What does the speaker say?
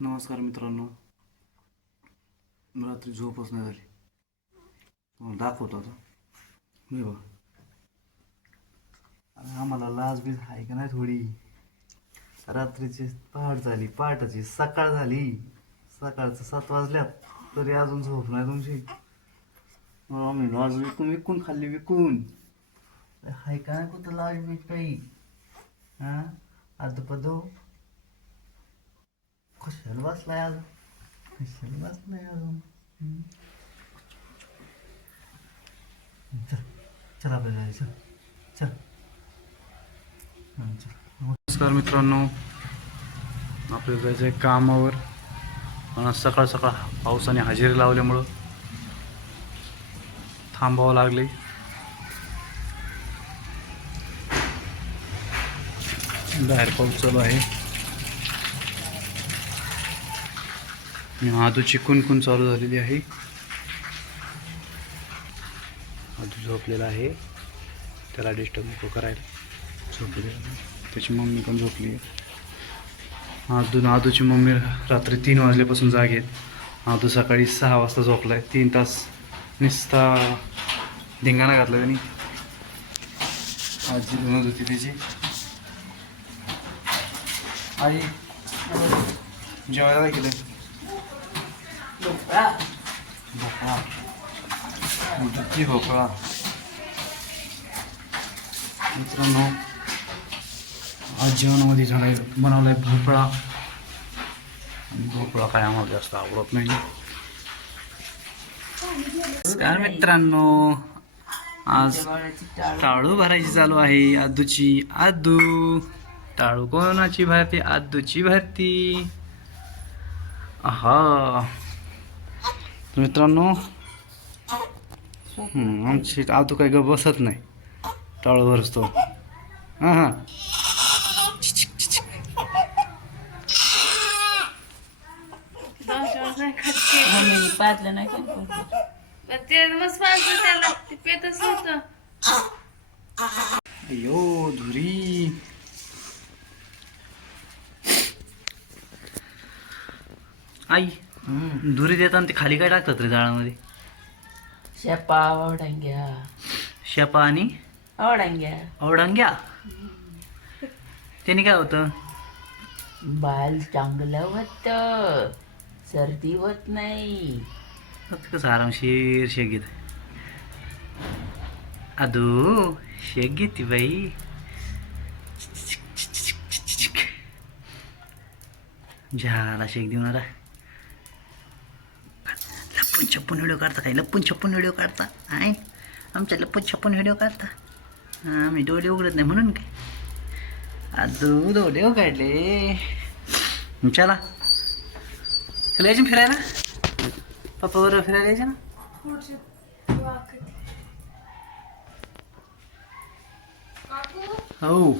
नमस्कार मित्रांनो. रात्री झोपच नाही झाली. तुम्हाला दाखवतो आता. मी बघ, आम्हाला लाज बीज आहे का नाही थोडी. रात्रीची पहाटाची सकाळ झाली. सकाळचं 7 वाजल्यात तरी अजून झोप नाही तुमची. आम्ही लाज विकून विकून खाल्ली विकून. हाय का नाही कुठं लाज बीज काही. हां, आदपदो कशाला बसलाय अजून. चल चल आपल्याला जायचं. चल चल. नमस्कार मित्रांनो, आपल्याला जायचं आहे कामावर. पण सकाळ सकाळ पावसाने हजेरी लावल्यामुळं थांबावं लागले. बाहेर पाऊस चालू आहे. आधूची कुणकुण चालू झालेली आहे. आधू झोपलेला आहे, त्याला डिस्टर्ब नको करायला. झोपलेला त्याची मम्मी पण झोपली आहे. आधूची मम्मी रात्री 3 वाजल्यापासून जागे आहेत. आधू सकाळी 6 वाजता झोपलाय. 3 तास नुसता धिंगाणा घातला त्यांनी. आजी धुणत होती त्याची. आई जेवायला काय केलं? भोपळा. दुधी भोपळा. मित्रांनो, आज जेवणामध्ये बनवलाय भोपळा. भोपळा काय आम्हाला जास्त आवडत नाही. नमस्कार मित्रांनो, आज टाळू भरायची चालू आहे आदूची. आदू टाळू कोणाची भरती? आदूची भरती. हा मित्रांनो, आमची आदू काय ग बसत नाही टाळू भरतो. हां हां, पाजलं नाही ते मस्त पाजलं त्याला, ते पेतच नव्हतं. अयो धुरी. आई धुरी देताना ते खाली काय टाकतात रे जाळामध्ये? शेपा आवडांग्या. शेपा आणि आवडांग्या अवडांग्या. त्याने काय होतं? बाल चांगलं होत, सर्दी होत नाही. कसं आरामशीर शेक घेत. आदू शेक घेते बाई. झाला शेक देऊन. आता लपून छप्पून व्हिडिओ काढता. काय लपून छप्पून व्हिडिओ काढता? आहे आमच्या लपून छप्पून व्हिडिओ काढता. आम्ही डोळे उघडत नाही म्हणून काय. आदू डोळे उघडले. चला चला यायचं फिरायला. पप्पा बरोबर फिरायला यायचं ना. हो